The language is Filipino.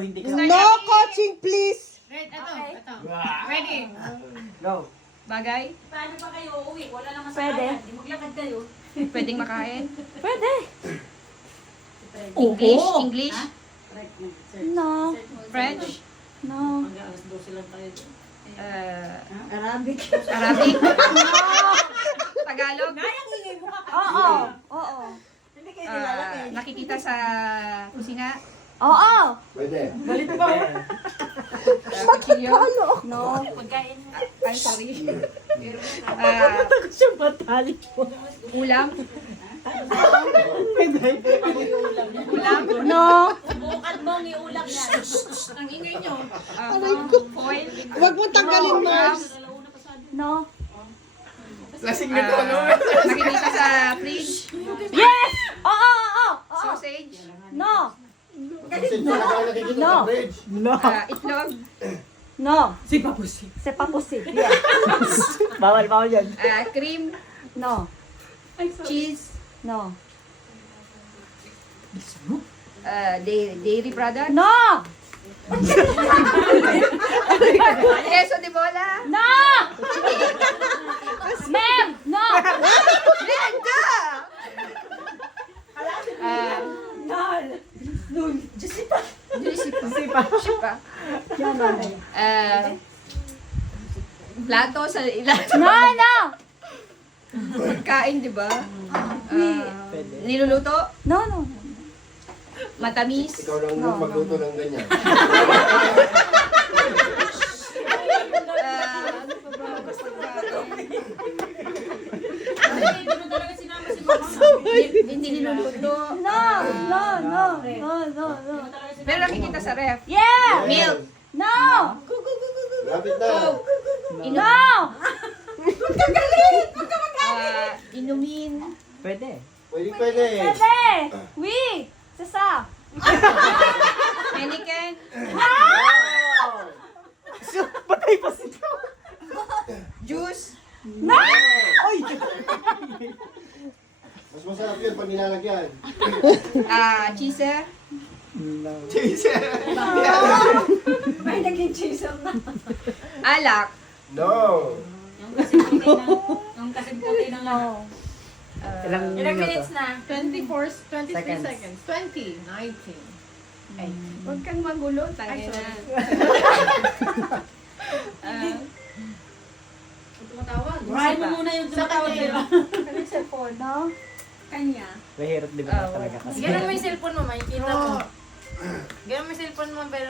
hindi ka. No coaching, please. Ito. Ready? Go. Bagay? Paano pa kayo uuwi? Wala naman sa Pwede. kaya. Di maglakad kayo. Pwedeng makain? Pwede. English? English? No. French? No. Hanggang alas 12 lang tayo. Arabic. Arabic? Tagalog? Oo. Oo. Nakikita sa kusina? Oo. Pwede. Kutsilyo? No. Pagkain. I'm sorry. Siya matali po. Ulam? Ulam? No. Bukat mo ang iulak yan. Ang ingay nyo. Foil? Huwag mo tanggalin, Mars. No. Lasing na to, no? Nakikita sa fridge? Yes! Oo, oo, oo. Sausage? No. Kasi talaga nakikita No. sa bridge. Itlog? No. Si Papusi. Se papusi. Yes. Bawal yan. Cream? No. Cheese? No. Dairy product? No. Queso de bola? No. Ma'am, no. Brenda! Jessipa. Plato sa ilalim. No, no. Pagkain, di ba? Niluluto? No, no. Matamis? Ikaw lang magluto ng ganyan. Ano pa ba? Pagkain. Hindi mo talaga sinama si mama. Hindi niluluto. No, no, no. No, no, no. Pero nakikita sa ref. Yeah. Milk. No. Lapit na. No. Inumin. Pwede. Pwede, pwede. Pwede. Oui. Sasa. Heineken. Patay pa si Tao. Juice. No. Mas masarap yun pag nilalagyan. Cheeser. No. May naging chaser na. Alak. No. Yung kasi puti ng No. Ilang Ilang minuto? minutes na? 23 Seconds. seconds. 20, 19. Huwag kang magulo. Tayo na. Tumatawag. Ryan mo muna yung tumatawag. Anong cellphone? No. Kanya. Mahirap di ba talaga kasi. Ganun mo yung cellphone mo, makikita mo. Ganun mo yung cellphone mo, pero